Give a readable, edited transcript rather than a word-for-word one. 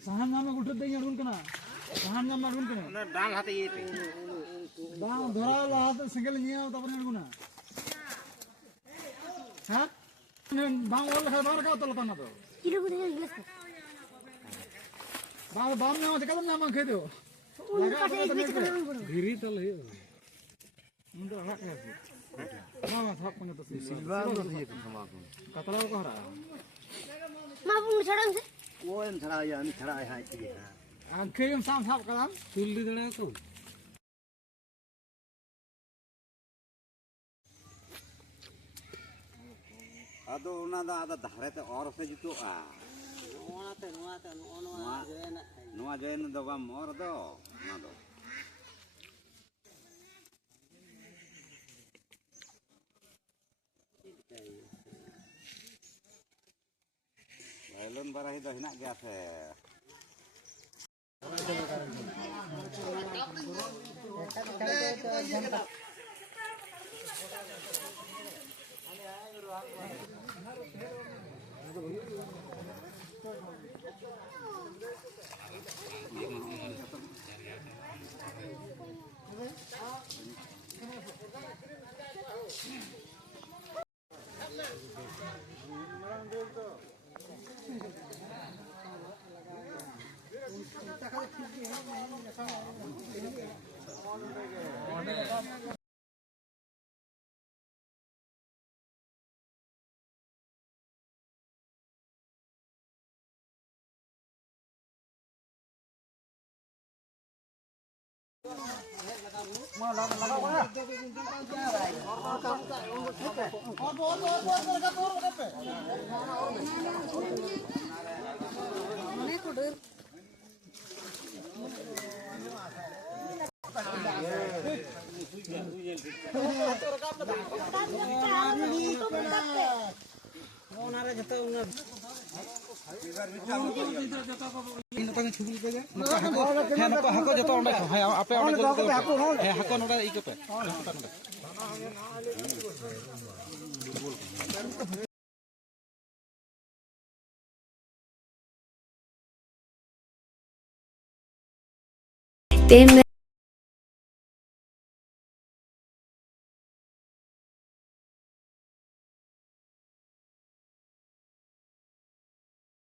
sahan nama gudet deh nyarun kena, sahan nama nyarun kena. डाल हाथे ये पे Bang, dhora lahat single niya tapos nyarun kena. Hah? Bang orang lebar kau tolak mana tu? Kilo gede jelas. Bang nama cakap nama kau. Diri tal है मुंडा हक है मामा हक पुnya तो silver तो ये sama aku kata lo kau hara Ma pun छड़न से वो इन छड़ा या नहीं छड़ा है ये आंखें हम साफ साफ कलाम तुल्ली दड़ा तो आदो उना दा आदा धारे ते और से जितो आ नुआ जैन दो बम और दो ना दो Lain barang itu hinak gas Dime